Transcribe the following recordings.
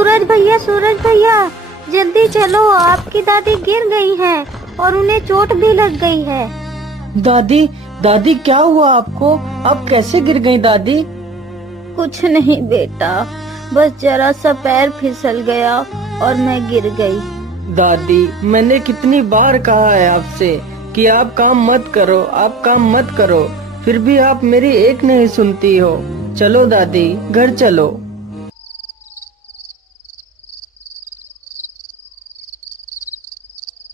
सूरज भैया, जल्दी चलो, आपकी दादी गिर गई हैं और उन्हें चोट भी लग गई है। दादी, दादी क्या हुआ आपको? आप कैसे गिर गई दादी? कुछ नहीं बेटा, बस जरा सा पैर फिसल गया और मैं गिर गई। दादी, मैंने कितनी बार कहा है आपसे कि आप काम मत करो, आप काम मत करो, फिर भी आप मेरी एक नहीं सुनती हो। चलो दादी, घर चलो।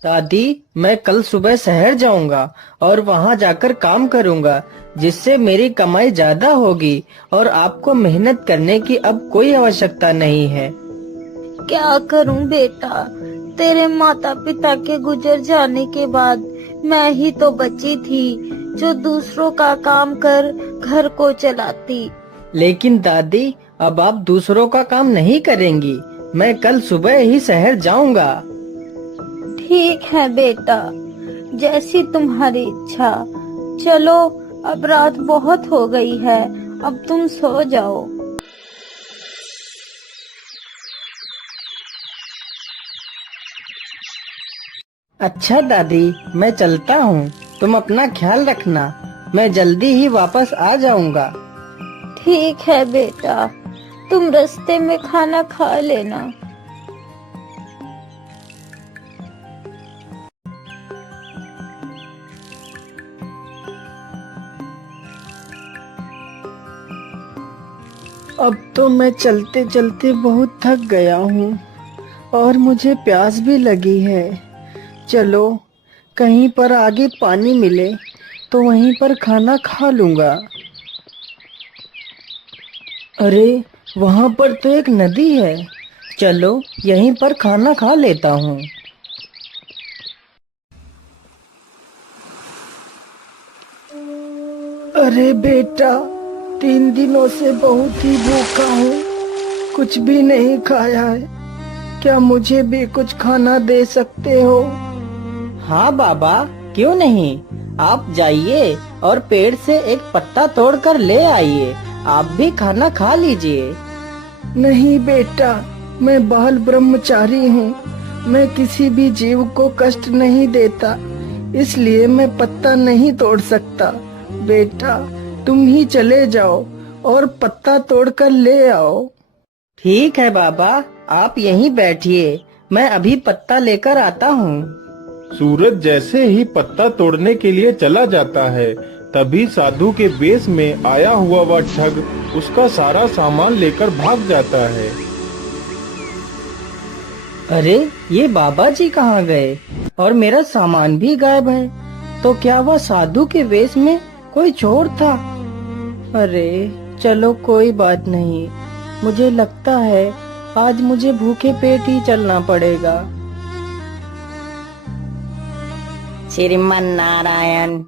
दादी, मैं कल सुबह शहर जाऊंगा और वहां जाकर काम करूंगा, जिससे मेरी कमाई ज्यादा होगी और आपको मेहनत करने की अब कोई आवश्यकता नहीं है। क्या करूं बेटा, तेरे माता पिता के गुजर जाने के बाद मैं ही तो बची थी जो दूसरों का काम कर घर को चलाती। लेकिन दादी, अब आप दूसरों का काम नहीं करेंगी। मैं कल सुबह ही शहर जाऊंगा। ठीक है बेटा, जैसी तुम्हारी इच्छा। चलो, अब रात बहुत हो गई है, अब तुम सो जाओ। अच्छा दादी, मैं चलता हूँ। तुम अपना ख्याल रखना। मैं जल्दी ही वापस आ जाऊंगा। ठीक है बेटा, तुम रास्ते में खाना खा लेना। अब तो मैं चलते चलते बहुत थक गया हूँ और मुझे प्यास भी लगी है। चलो, कहीं पर आगे पानी मिले तो वहीं पर खाना खा लूंगा। अरे, वहाँ पर तो एक नदी है। चलो, यहीं पर खाना खा लेता हूँ। अरे बेटा, 3 दिनों से बहुत ही भूखा हूँ, कुछ भी नहीं खाया है। क्या मुझे भी कुछ खाना दे सकते हो? हाँ बाबा, क्यों नहीं। आप जाइए और पेड़ से एक पत्ता तोड़कर ले आइए। आप भी खाना खा लीजिए। नहीं बेटा, मैं बाल ब्रह्मचारी हूँ। मैं किसी भी जीव को कष्ट नहीं देता, इसलिए मैं पत्ता नहीं तोड़ सकता। बेटा, तुम ही चले जाओ और पत्ता तोड़कर ले आओ। ठीक है बाबा, आप यहीं बैठिए, मैं अभी पत्ता लेकर आता हूँ। सूरज जैसे ही पत्ता तोड़ने के लिए चला जाता है, तभी साधु के वेश में आया हुआ वह ठग उसका सारा सामान लेकर भाग जाता है। अरे, ये बाबा जी कहाँ गए और मेरा सामान भी गायब है। तो क्या वह साधु के वेश में कोई चोर था? अरे चलो, कोई बात नहीं। मुझे लगता है आज मुझे भूखे पेट ही चलना पड़ेगा। श्रीमन नारायण,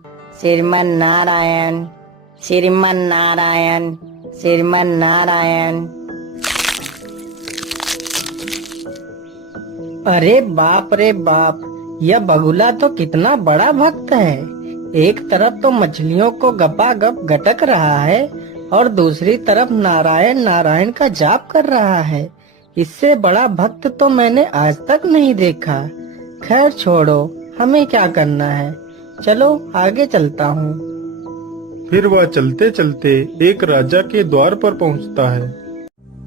श्रीमन नारायण, श्रीमन नारायण, श्रीमन नारायण। अरे बाप रे बाप, यह बगुला तो कितना बड़ा भक्त है। एक तरफ तो मछलियों को गपागप गटक रहा है और दूसरी तरफ नारायण नारायण का जाप कर रहा है। इससे बड़ा भक्त तो मैंने आज तक नहीं देखा। खैर छोड़ो, हमें क्या करना है। चलो आगे चलता हूँ। फिर वह चलते चलते एक राजा के द्वार पर पहुँचता है।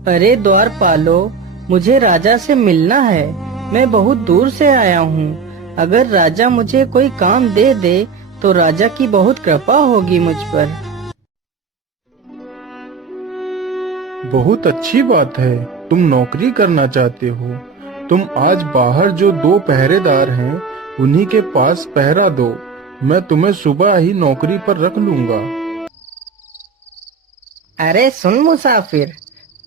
अरे द्वारपालो, मुझे राजा से मिलना है। मैं बहुत दूर से आया हूँ। अगर राजा मुझे कोई काम दे दे तो राजा की बहुत कृपा होगी मुझ पर। बहुत अच्छी बात है, तुम नौकरी करना चाहते हो। तुम आज बाहर जो 2 पहरेदार हैं, उन्हीं के पास पहरा दो। मैं तुम्हें सुबह ही नौकरी पर रख लूंगा। अरे सुन मुसाफिर,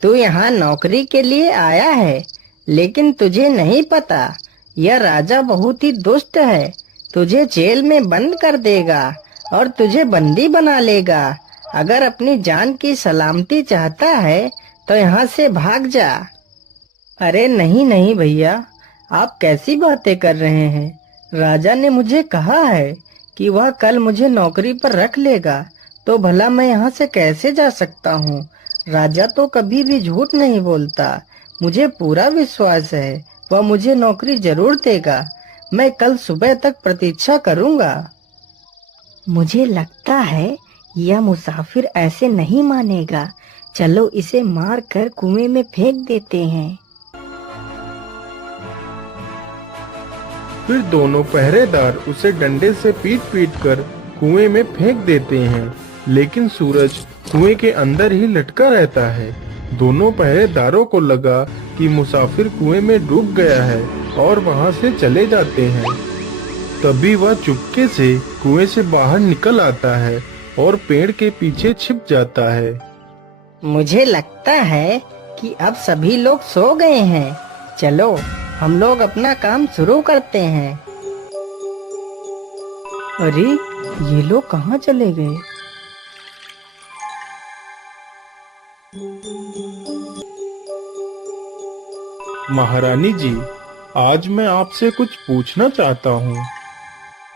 तू यहाँ नौकरी के लिए आया है, लेकिन तुझे नहीं पता यह राजा बहुत ही दुष्ट है। तुझे जेल में बंद कर देगा और तुझे बंदी बना लेगा। अगर अपनी जान की सलामती चाहता है तो यहाँ से भाग जा। अरे नहीं नहीं भैया, आप कैसी बातें कर रहे हैं। राजा ने मुझे कहा है कि वह कल मुझे नौकरी पर रख लेगा, तो भला मैं यहाँ से कैसे जा सकता हूँ। राजा तो कभी भी झूठ नहीं बोलता। मुझे पूरा विश्वास है वह मुझे नौकरी जरूर देगा। मैं कल सुबह तक प्रतीक्षा करूंगा। मुझे लगता है यह मुसाफिर ऐसे नहीं मानेगा। चलो इसे मार कर कुएं में फेंक देते हैं। फिर दोनों पहरेदार उसे डंडे से पीट पीट कर कुएं में फेंक देते हैं, लेकिन सूरज कुएं के अंदर ही लटका रहता है। दोनों पहरेदारों को लगा कि मुसाफिर कुएं में डूब गया है और वहां से चले जाते हैं। तभी वह चुपके से कुएं से बाहर निकल आता है और पेड़ के पीछे छिप जाता है। मुझे लगता है कि अब सभी लोग सो गए हैं। चलो हम लोग अपना काम शुरू करते हैं। अरे ये लोग कहाँ चले गए? महारानी जी, आज मैं आपसे कुछ पूछना चाहता हूँ।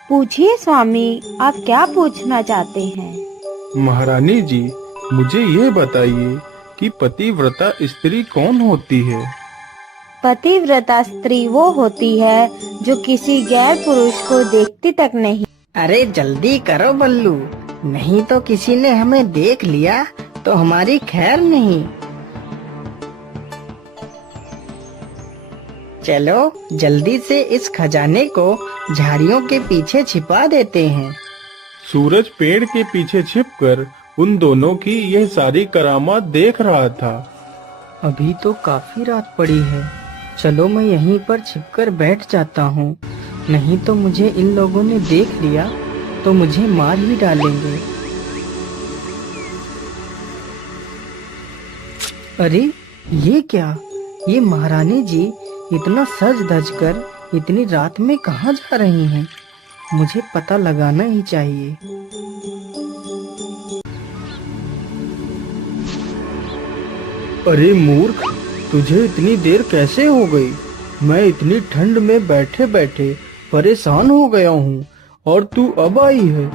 पूछिए स्वामी, आप क्या पूछना चाहते हैं? महारानी जी, मुझे ये बताइए कि पतिव्रता स्त्री कौन होती है? पतिव्रता स्त्री वो होती है जो किसी गैर पुरुष को देखती तक नहीं। अरे जल्दी करो बल्लू, नहीं तो किसी ने हमें देख लिया तो हमारी खैर नहीं। चलो जल्दी से इस खजाने को झाड़ियों के पीछे छिपा देते हैं। सूरज पेड़ के पीछे छिपकर उन दोनों की यह सारी करामात देख रहा था। अभी तो काफी रात पड़ी है, चलो मैं यहीं पर छिपकर बैठ जाता हूँ, नहीं तो मुझे इन लोगों ने देख लिया तो मुझे मार ही डालेंगे। अरे ये क्या? ये महारानी जी इतना सज धज कर इतनी रात में कहाँ जा रही हैं? मुझे पता लगाना ही चाहिए। अरे मूर्ख, तुझे इतनी देर कैसे हो गई? मैं इतनी ठंड में बैठे बैठे परेशान हो गया हूँ और तू अब आई है।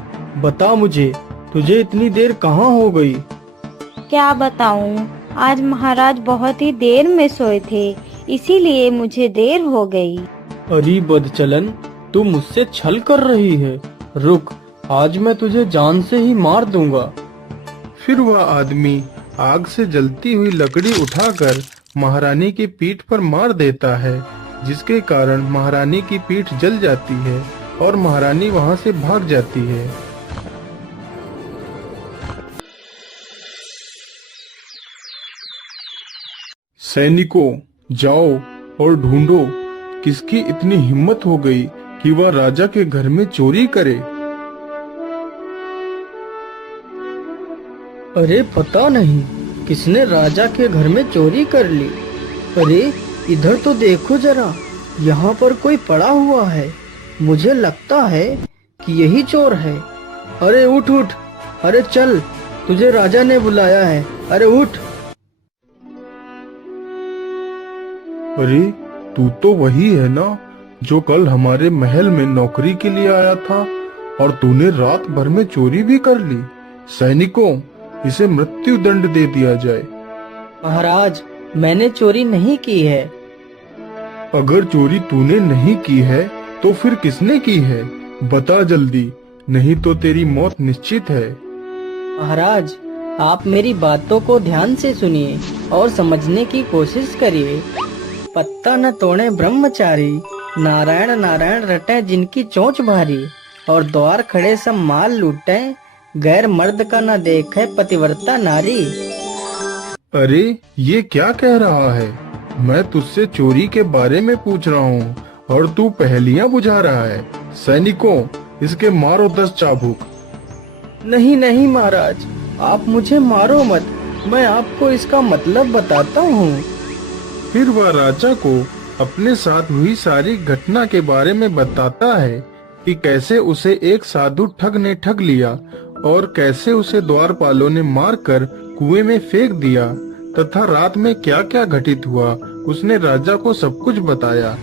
बता मुझे, तुझे इतनी देर कहाँ हो गई? क्या बताऊं, आज महाराज बहुत ही देर में सोए थे, इसीलिए मुझे देर हो गई। अरे बदचलन, तू मुझसे छल कर रही है। रुक, आज मैं तुझे जान से ही मार दूंगा। फिर वह आदमी आग से जलती हुई लकड़ी उठाकर महारानी की पीठ पर मार देता है, जिसके कारण महारानी की पीठ जल जाती है और महारानी वहां से भाग जाती है। सैनिकों, जाओ और ढूंढो किसकी इतनी हिम्मत हो गई कि वह राजा के घर में चोरी करे। अरे पता नहीं किसने राजा के घर में चोरी कर ली। अरे इधर तो देखो जरा, यहाँ पर कोई पड़ा हुआ है। मुझे लगता है कि यही चोर है। अरे उठ उठ, अरे चल, तुझे राजा ने बुलाया है। अरे उठ। अरे तू तो वही है ना जो कल हमारे महल में नौकरी के लिए आया था और तूने रात भर में चोरी भी कर ली। सैनिकों, इसे मृत्यु दंड दे दिया जाए। महाराज, मैंने चोरी नहीं की है। अगर चोरी तूने नहीं की है तो फिर किसने की है? बता जल्दी, नहीं तो तेरी मौत निश्चित है। महाराज, आप मेरी बातों को ध्यान से सुनिए और समझने की कोशिश करिए। पत्ता न तोड़े ब्रह्मचारी, नारायण नारायण रटे जिनकी चोंच भारी, और द्वार खड़े सब माल लूटे, गैर मर्द का न देखे पतिव्रता नारी। अरे ये क्या कह रहा है? मैं तुझसे चोरी के बारे में पूछ रहा हूँ और तू पहेलियाँ बुझा रहा है। सैनिकों, इसके मारो 10 चाबुक। नहीं नहीं महाराज, आप मुझे मारो मत, मैं आपको इसका मतलब बताता हूँ। फिर वह राजा को अपने साथ हुई सारी घटना के बारे में बताता है कि कैसे उसे एक साधु ठग ने ठग लिया और कैसे उसे द्वारपालों ने मारकर कुएं में फेंक दिया तथा रात में क्या क्या घटित हुआ। उसने राजा को सब कुछ बताया।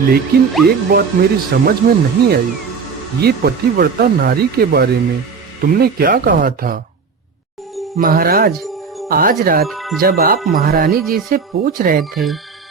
लेकिन एक बात मेरी समझ में नहीं आई, ये पतिव्रता नारी के बारे में तुमने क्या कहा था? महाराज, आज रात जब आप महारानी जी से पूछ रहे थे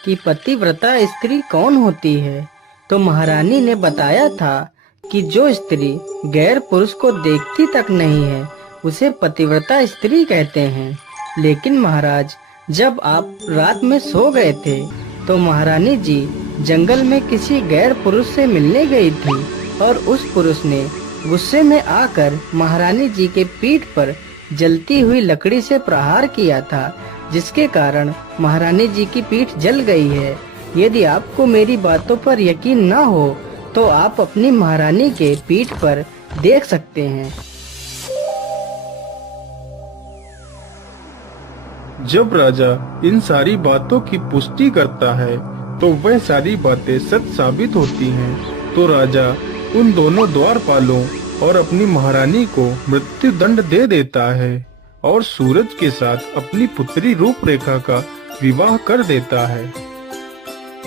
कि पतिव्रता स्त्री कौन होती है, तो महारानी ने बताया था कि जो स्त्री गैर पुरुष को देखती तक नहीं है उसे पतिव्रता स्त्री कहते हैं। लेकिन महाराज, जब आप रात में सो गए थे तो महारानी जी जंगल में किसी गैर पुरुष से मिलने गई थी और उस पुरुष ने गुस्से में आकर महारानी जी के पीठ पर जलती हुई लकड़ी से प्रहार किया था, जिसके कारण महारानी जी की पीठ जल गई है। यदि आपको मेरी बातों पर यकीन न हो तो आप अपनी महारानी के पीठ पर देख सकते हैं। जब राजा इन सारी बातों की पुष्टि करता है तो वह सारी बातें सच साबित होती हैं। तो राजा उन दोनों द्वारपालों और अपनी महारानी को मृत्यु दंड दे देता है और सूरज के साथ अपनी पुत्री रूपरेखा का विवाह कर देता है।